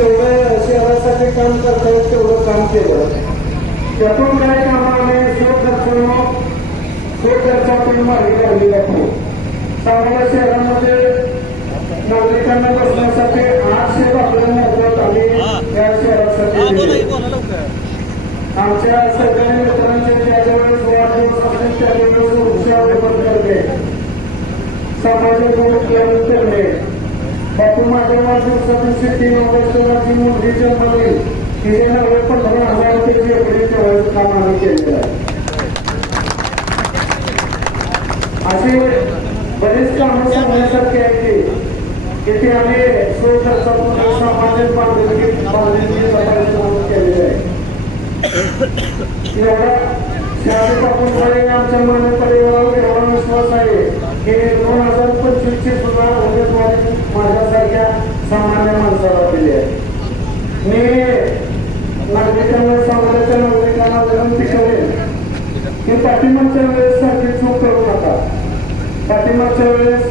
जेवढं शहरासाठी काम करता येईल तेवढं काम केलं. त्यातून काय कामाने स्वखर्च स्वखर्चातून मार्गी काढली जातो सांगोला शहरामध्ये नागरिकांना बसण्यासाठी आठशे बाकडे मोफत आम्ही या शहरासाठी. आमच्या सरकारी मित्रांचे त्यावेळेस वाढदिवस असेल त्यावेळेस ऊर्जा रोपण करणे समाजात करणे बापू माझ्या वाढदिवसाची हजार काम आम्ही केलेलं आहे असे बरेच कामं सांगण्यासारखे की आम्ही स्वखर्चातून आहे एवढा आमच्या मान्य परिवारावर एवढा विश्वास आहे की दोन हजार पंचवीस सुद्धा उमेदवारी माझ्यासारख्या मी नागरिकांना समाजाच्या नागरिकांना विनंती करेन की पाठिंबाच्या वेळेस सारखी चूक करू नका. पाठिंबाच्या वेळेस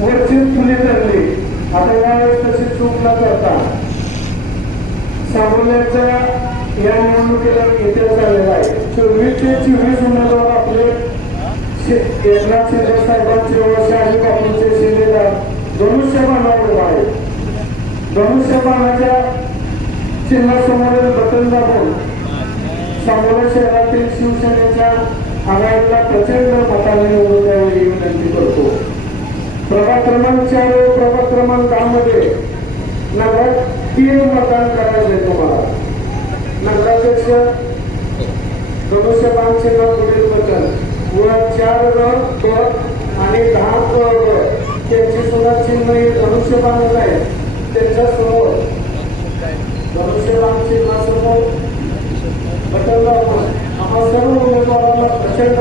वरची फुले धरली. आता यावेळेस तशी चूक न करता. सांगोल्याच्या या निवडणुकीला इतिहास झालेला आहे. चोवीस ते चोवीस उमेदवार आपले शे- एकनाथ शिंदे साहेबांचे व शहाजी बापूंचे शिलेदार धनुष्यबाणावर उभा आहे. चिन्हासमोरील बटन दाबून सांगोला शहरातील शिवसेनेच्या आघाडीला प्रचंड मताने निवडून द्यावी विनंती करतो. प्रभाग क्रमांक चार व प्रभाग क्रमांक दहा मध्ये नगर तीन मतदान करायचे तुम्हाला नगराध्यक्ष धनुष्यबाण नाव पुढील बटन व चार ग आणि दहा ग त्यांची सुद्धा चिन्ह हे धनुष्यबाणच आहे. त्यांच्या గతంలో ఆ సేవలు ప్రత్యేక